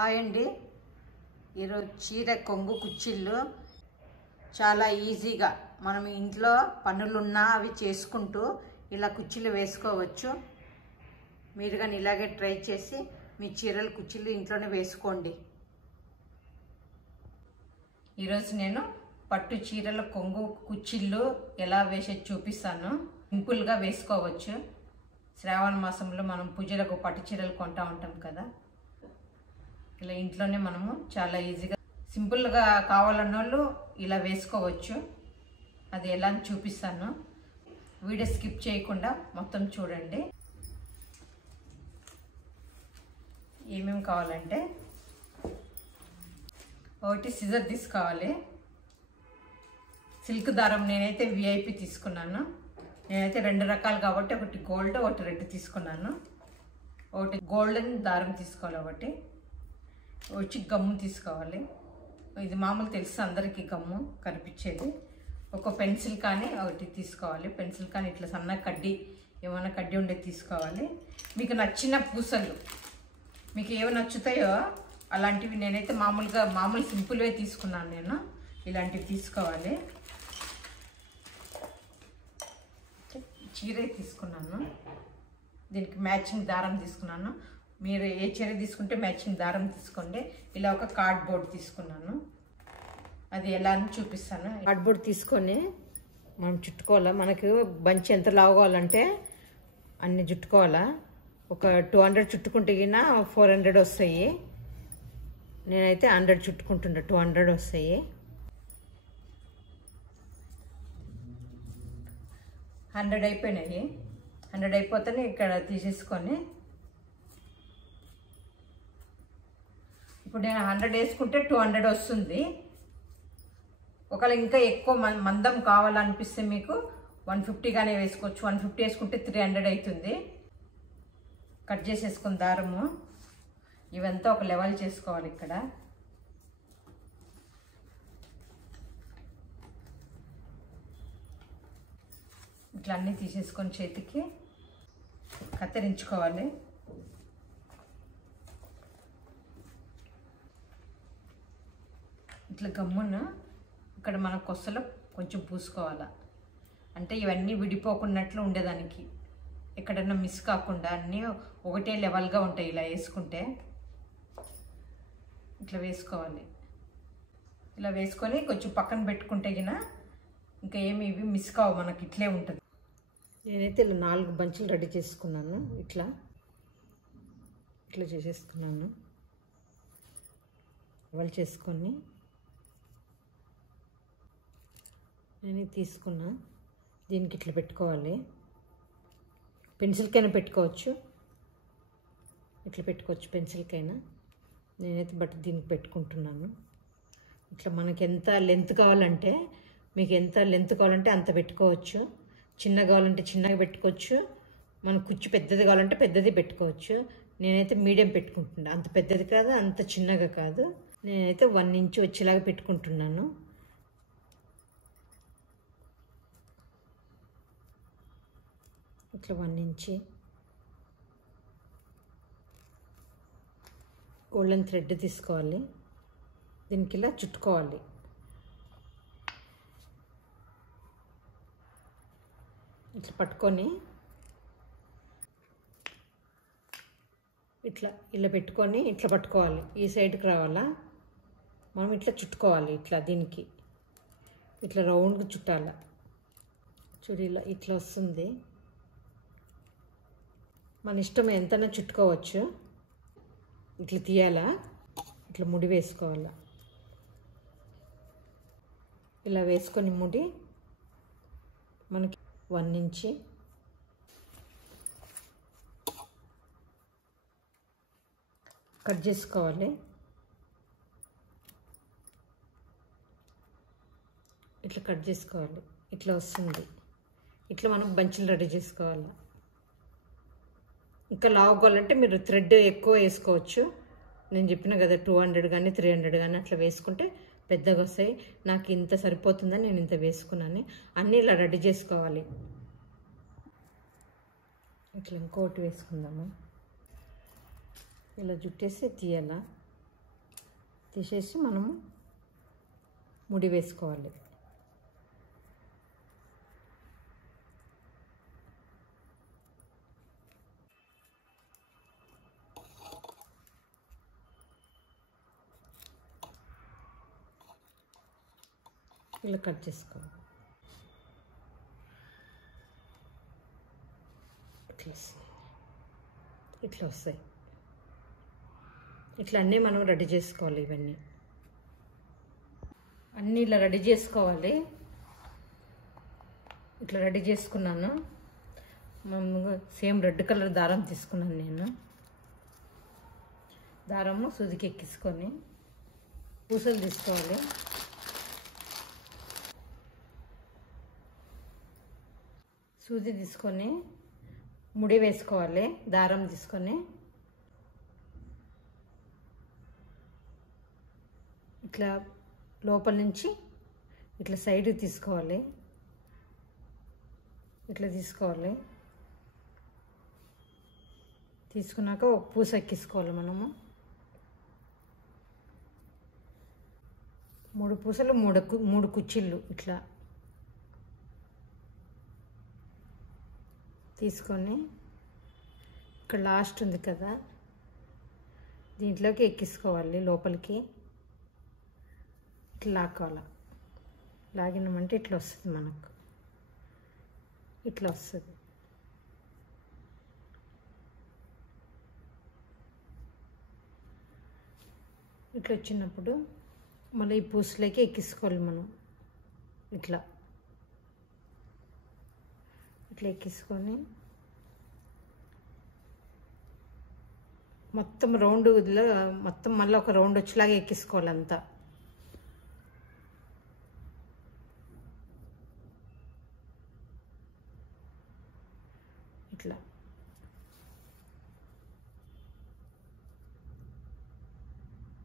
Hi అండి. ఈరోజు చీర కొంగు కుచ్చిళ్ళు చాలా ఈజీగా మనం ఇంట్లో పనులున్నా అవి చేసుకుంటూ ఇలా కుచ్చిళ్ళు వేసుకోవచ్చు. మీరు కానీ ఇలాగే ట్రై చేసి మీ చీరల కుచ్చిళ్ళు ఇంట్లోనే వేసుకోండి. ఈరోజు నేను పట్టు చీరల కొంగు కుచ్చిళ్ళు ఎలా వేసేది చూపిస్తాను. సింపుల్గా వేసుకోవచ్చు. శ్రావణ మాసంలో మనం పూజలకు పట్టు చీరలు కొంటా ఉంటాం కదా, ఇలా ఇంట్లోనే మనము చాలా ఈజీగా సింపుల్గా కావాలన్న వాళ్ళు ఇలా వేసుకోవచ్చు. అది ఎలా చూపిస్తాను. వీడియో స్కిప్ చేయకుండా మొత్తం చూడండి. ఏమేమి కావాలంటే, ఒకటి సిజర్ తీసుకోవాలి. సిల్క్ దారం నేనైతే విఐపి తీసుకున్నాను. నేనైతే రెండు రకాలు కాబట్టి ఒకటి గోల్డ్ ఒకటి రెడ్ తీసుకున్నాను. ఒకటి గోల్డెన్ దారం తీసుకోవాలి. ఒకటి వచ్చి గమ్ము తీసుకోవాలి. ఇది మామూలు తెలుసు అందరికీ, గమ్ము కనిపించేది. ఒక పెన్సిల్ కానీ ఒకటి తీసుకోవాలి. పెన్సిల్ కానీ ఇట్లా సన్న కడ్డీ, ఏమైనా కడ్డీ ఉండేది తీసుకోవాలి. మీకు నచ్చిన పూసలు మీకు ఏమి నచ్చుతాయో అలాంటివి నేనైతే మామూలు సింపుల్వే తీసుకున్నాను. నేను ఇలాంటివి తీసుకోవాలి. చీర తీసుకున్నాను. దీనికి మ్యాచింగ్ దారం తీసుకున్నాను. మీరు ఏ చీర తీసుకుంటే మ్యాచింగ్ దారం తీసుకోండి. ఇలా ఒక కార్డ్బోర్డ్ తీసుకున్నాను. అది ఎలా అని చూపిస్తాను. కార్డ్బోర్డ్ తీసుకొని మనం చుట్టుకోవాలా. మనకు బంచి ఎంత లావుకోవాలంటే అన్ని చుట్టుకోవాలా. ఒక 200 చుట్టుకుంటే గిన 400 వస్తాయి. నేనైతే 100 చుట్టుకుంటుండే 200 వస్తాయి. 100 అయిపోయినాయి. 100 అయిపోతేనే ఇక్కడ తీసేసుకొని, ఇప్పుడు నేను 100 వేసుకుంటే 200 వస్తుంది. ఒకవేళ ఇంకా ఎక్కువ మందం కావాలనిపిస్తే మీకు 150 గానే వేసుకోవచ్చు. 150 వేసుకుంటే 300 అవుతుంది. కట్ చేసేసుకుని దారము ఇవంతా ఒక లెవెల్ చేసుకోవాలి. ఇక్కడ ఇట్లా అన్నీ తీసేసుకొని చేతికి కత్తిరించుకోవాలి. ఇట్లా గమ్మున ఇక్కడ మన కొసలో కొంచెం పూసుకోవాలి. అంటే ఇవన్నీ విడిపోకున్నట్లు ఉండేదానికి, ఎక్కడన్నా మిస్ కాకుండా అన్నీ ఒకటే లెవెల్గా ఉంటాయి. ఇలా వేసుకుంటే ఇట్లా వేసుకోవాలి. ఇలా వేసుకొని కొంచెం పక్కన పెట్టుకుంటే గిన ఇంకా ఏమి ఇవి మిస్ కావు, మనకి ఇట్లే ఉంటుంది. నేనైతే ఇలా 4 బంచులు రెడీ చేసుకున్నాను. ఇట్లా చేసేసుకున్నాను. లెవెల్ చేసుకొని నేను తీసుకున్నా. దీనికి ఇట్లా పెట్టుకోవాలి. పెన్సిల్కైనా పెట్టుకోవచ్చు, ఇట్లా పెట్టుకోవచ్చు పెన్సిల్కైనా. నేనైతే దీనికి పెట్టుకుంటున్నాను. ఇట్లా మనకి ఎంత లెంత్ కావాలంటే, మీకు ఎంత లెంత్ కావాలంటే అంత పెట్టుకోవచ్చు. చిన్నగా కావాలంటే చిన్నగా పెట్టుకోవచ్చు. మన కుచ్చు పెద్దది కావాలంటే పెద్దది పెట్టుకోవచ్చు. నేనైతే మీడియం పెట్టుకుంటున్నా. అంత పెద్దది కాదు, అంత చిన్నగా కాదు. నేనైతే 1 ఇంచ్ వచ్చేలాగా పెట్టుకుంటున్నాను. ఇట్లా 1 ఇంచ్ గోల్డెన్ థ్రెడ్ తీసుకోవాలి. దీనికి ఇలా చుట్టుకోవాలి. ఇట్లా పట్టుకొని ఇలా పెట్టుకొని ఇట్లా పట్టుకోవాలి. ఈ సైడ్కి రావాలా. మనం ఇట్లా చుట్టుకోవాలి. ఇట్లా దీనికి ఇట్లా రౌండ్గా చుట్టాల. చూడు ఇట్లా వస్తుంది. మన ఇష్టం ఎంతైనా చుట్టుకోవచ్చు. ఇట్లా తీయాలా, ఇట్లా ముడి వేసుకోవాలా. ఇలా వేసుకొని ముడి మనకి 1 ఇంచ్ కట్ చేసుకోవాలి. ఇట్లా కట్ చేసుకోవాలి. ఇట్లా వస్తుంది. ఇట్లా మనం బంచులు రెడీ చేసుకోవాలి. ఇంకా లావుకోవాలంటే మీరు థ్రెడ్ ఎక్కువ వేసుకోవచ్చు. నేను చెప్పిన కదా 200 కానీ 300 కానీ అట్లా వేసుకుంటే పెద్దగా వస్తాయి. నాకు ఇంత సరిపోతుందని నేను ఇంత వేసుకున్నాను. అన్నీ ఇలా రెడీ చేసుకోవాలి. ఇట్లా ఇంకోటి వేసుకుందాము. ఇలా జుట్టేసి తీయాలా. తీసేసి మనము ముడి వేసుకోవాలి. ఇలా కట్ చేసుకోవాలి. ఇట్లా వస్తాయి. ఇట్లా అన్నీ మనం రెడీ చేసుకోవాలి. ఇవన్నీ అన్నీ ఇలా రెడీ చేసుకోవాలి. ఇట్లా రెడీ చేసుకున్నాను. మామూలుగా సేమ్ రెడ్ కలర్ దారం తీసుకున్నాను నేను. దారము సూదికి ఎక్కించుకొని పూసలు తీసుకోవాలి. సూది తీసుకొని ముడి వేసుకోవాలి. దారం తీసుకొని ఇట్లా లోపల నుంచి ఇట్లా సైడ్కి తీసుకోవాలి. ఇట్లా తీసుకోవాలి. తీసుకున్నాక ఒక పూస ఎక్కించుకోవాలి. మనము 3 పూసలు 3 కుచ్చిళ్ళు ఇట్లా తీసుకొని ఇక్కడ లాస్ట్ ఉంది కదా, దీంట్లోకి ఎక్కించుకోవాలి. లోపలికి ఇట్లా లాక్కోవాలి. లాగినామంటే ఇట్లా వస్తుంది. మనకు ఇట్లా వస్తుంది. ఇట్లా వచ్చినప్పుడు మళ్ళీ ఈ పూసలోకి ఎక్కించుకోవాలి. మనం ఇట్లా ఎక్కించుకొని మొత్తం రౌండ్ మొత్తం మళ్ళీ ఒక రౌండ్ వచ్చేలాగా ఎక్కించుకోవాలి అంతా. ఇట్లా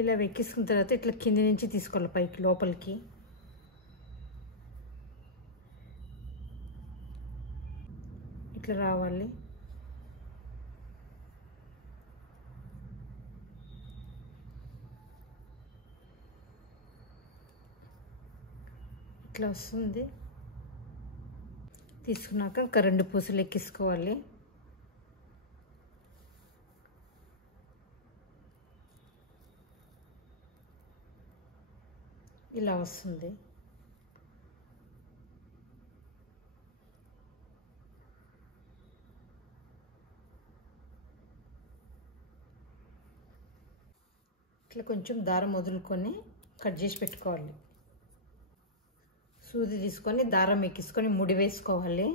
ఇలా ఎక్కించుకున్న తర్వాత ఇట్లా కింది నుంచి తీసుకోవాలి పైకి లోపలికి. ఇట్లా రావాలి. ఇట్లా వస్తుంది. తీసుకున్నాక ఒక 2 పూసలు ఎక్కించుకోవాలి. ఇలా వస్తుంది. ఇట్లా కొంచెం దారం వదులుకొని కట్ చేసి పెట్టుకోవాలి. సూది తీసుకొని దారం ఎక్కించుకొని ముడి వేసుకోవాలి.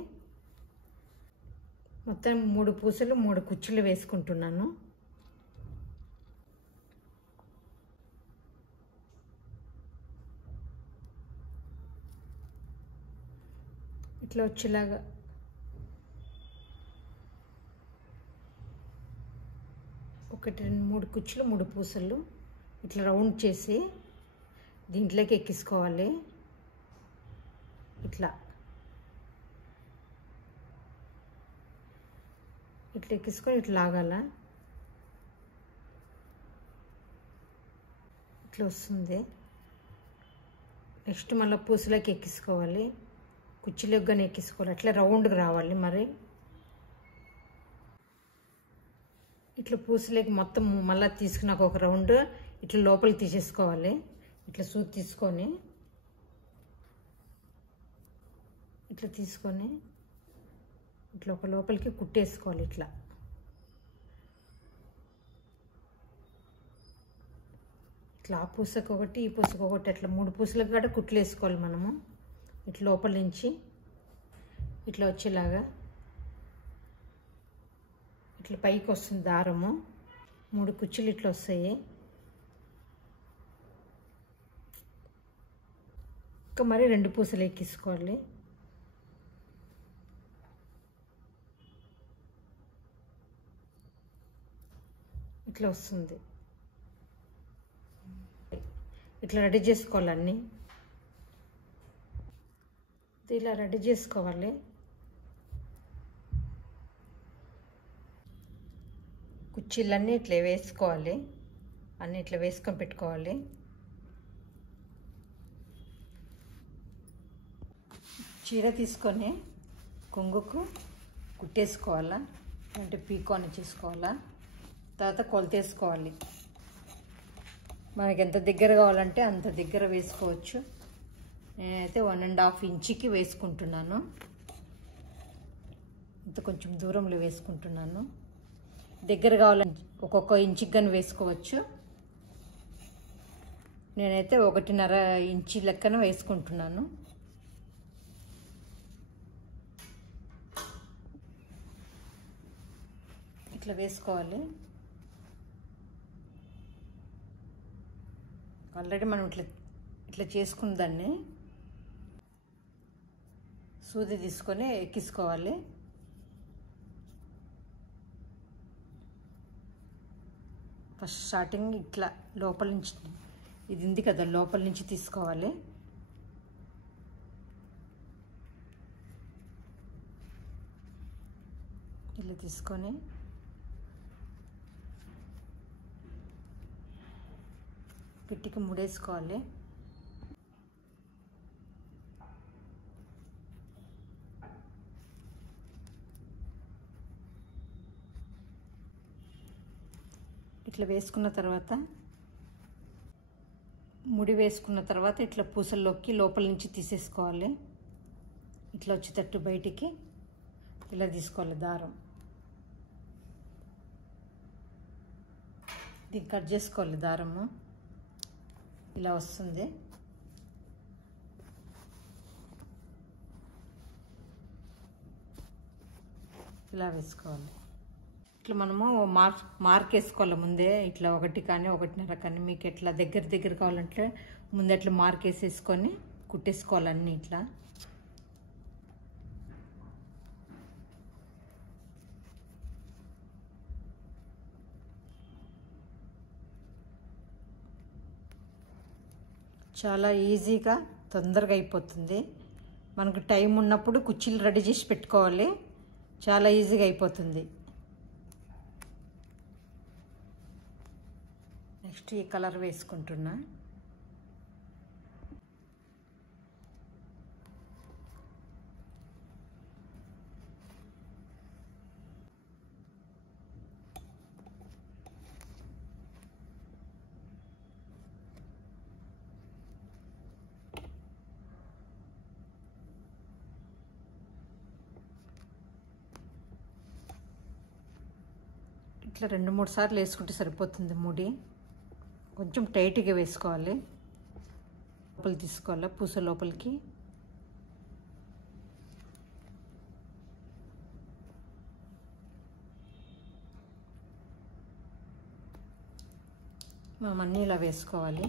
మొత్తం 3 పూసలు 3 కుచ్చులు వేసుకుంటున్నాను. ఇట్లా వచ్చేలాగా ఒకటి 3 కుచ్చులు 3 పూసలు ఇట్లా రౌండ్ చేసి దీంట్లోకి ఎక్కించుకోవాలి. ఇట్లా ఎక్కించుకొని ఇట్లా లాగాల. ఇట్లా వస్తుంది. నెక్స్ట్ మళ్ళీ పూసలోకి ఎక్కించుకోవాలి. కుచ్చిలోకి కానీ ఎక్కించుకోవాలి. అట్లా రౌండ్గా రావాలి. మరి ఇట్లా పూసలోకి మొత్తం మళ్ళీ తీసుకున్నాక ఒక రౌండ్ ఇట్లా లోపలికి తీసేసుకోవాలి. ఇట్లా సూది తీసుకొని ఇట్లా తీసుకొని ఇట్లా ఒక లోపలికి కుట్టేసుకోవాలి. ఇట్లా ఇట్లా ఆ పూసకు ఒకటి ఈ పూసకు ఒకటి అట్లా 3 పూసలకు కూడా కుట్లు వేసుకోవాలి మనము. ఇట్లా లోపల నుంచి ఇట్లా వచ్చేలాగా ఇట్లా పైకి వస్తుంది దారము. 3 కుచ్చులు ఇట్లా వస్తాయి. ఇంకా మరి 2 పూసలు ఎక్కించుకోవాలి. ఇట్లా వస్తుంది. ఇట్లా రెడీ చేసుకోవాలి. అన్నీ ఇలా రెడీ చేసుకోవాలి. కుర్చీలన్నీ ఇట్లా వేసుకోవాలి. అన్నీ ఇట్లా వేసుకొని పెట్టుకోవాలి. చీర తీసుకొని కొంగుకు కుట్టేసుకోవాలా, అంటే పీకాన్ చేసుకోవాలా. తర్వాత కొలతేసుకోవాలి. మనకి ఎంత దగ్గర కావాలంటే అంత దగ్గర వేసుకోవచ్చు. నేనైతే 1.5 ఇంచుకి వేసుకుంటున్నాను. ఇంత కొంచెం దూరంలో వేసుకుంటున్నాను. దగ్గర కావాలంటే ఒక్కొక్క ఇంచుకి కానీ వేసుకోవచ్చు. నేనైతే 1.5 ఇంచు లెక్కన వేసుకుంటున్నాను. ఇట్లా వేసుకోవాలి. ఆల్రెడీ మనం ఇట్లా చేసుకున్న దాన్ని సూది తీసుకొని ఎక్కించుకోవాలి. ఫస్ట్ స్టార్టింగ్ ఇట్లా లోపల నుంచి, ఇది ఉంది కదా, లోపల నుంచి తీసుకోవాలి. ఇలా తీసుకొని పెట్టికి ముడేసుకోవాలి. ఇట్లా వేసుకున్న తర్వాత, ముడి వేసుకున్న తర్వాత ఇట్లా పూసల్లోకి లోపల నుంచి తీసేసుకోవాలి. ఇట్లా వచ్చేటట్టు బయటికి ఇలా తీసుకోవాలి దారం. దీన్ని కట్ చేసుకోవాలి. దారము ఇలా వస్తుంది. ఇలా వేసుకోవాలి. ఇట్లా మనము మార్క్ వేసుకోవాలి ముందే. ఇట్లా 1 కానీ 1.5 కానీ మీకు ఎట్లా దగ్గర కావాలంటే ముందే అట్లా మార్క్ వేసేసుకొని కుట్టేసుకోవాలి అన్నీ ఇట్లా. చాలా ఈజీగా తొందరగా అయిపోతుంది. మనకు టైం ఉన్నప్పుడు కుర్చీలు రెడీ చేసి పెట్టుకోవాలి. చాలా ఈజీగా అయిపోతుంది. నెక్స్ట్ ఈ కలర్ వేసుకుంటున్నా. ఇట్లా 2-3 సార్లు వేసుకుంటే సరిపోతుంది. ముడి కొంచెం టైట్గా వేసుకోవాలి. లోపలికి తీసుకోవాలి, పూస లోపలికి. మనం అన్నీ ఇలా వేసుకోవాలి.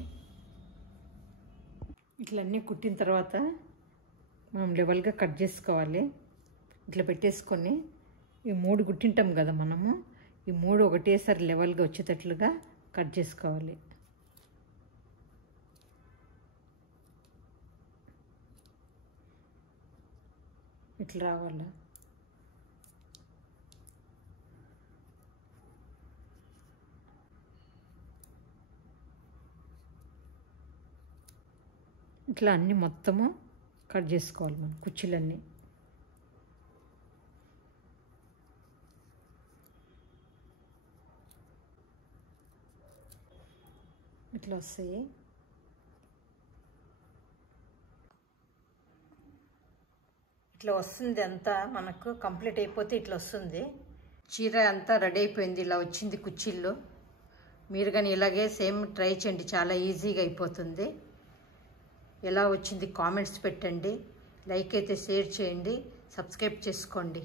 ఇట్లా అన్నీ కుట్టిన తర్వాత మనం లెవెల్గా కట్ చేసుకోవాలి. ఇట్లా పెట్టేసుకొని ఈ 3 కుట్టింటాం కదా మనము, ఈ 3 ఒకటేసారి లెవెల్గా వచ్చేటట్లుగా కట్ చేసుకోవాలి. ఇట్లా రావాలి. ఇట్లా అన్నీ మొత్తము కట్ చేసుకోవాలి మనం కుర్చీలన్నీ. ఇట్లా వస్తాయి. ఇట్లా వస్తుంది అంతా. మనకు కంప్లీట్ అయిపోతే ఇట్లా వస్తుంది. చీర అంతా రెడీ అయిపోయింది. ఇలా వచ్చింది కుర్చీల్లో. మీరు కానీ ఇలాగే సేమ్ ట్రై చేయండి. చాలా ఈజీగా అయిపోతుంది. ఎలా వచ్చింది కామెంట్స్ పెట్టండి. లైక్ అయితే షేర్ చేయండి. సబ్స్క్రైబ్ చేసుకోండి.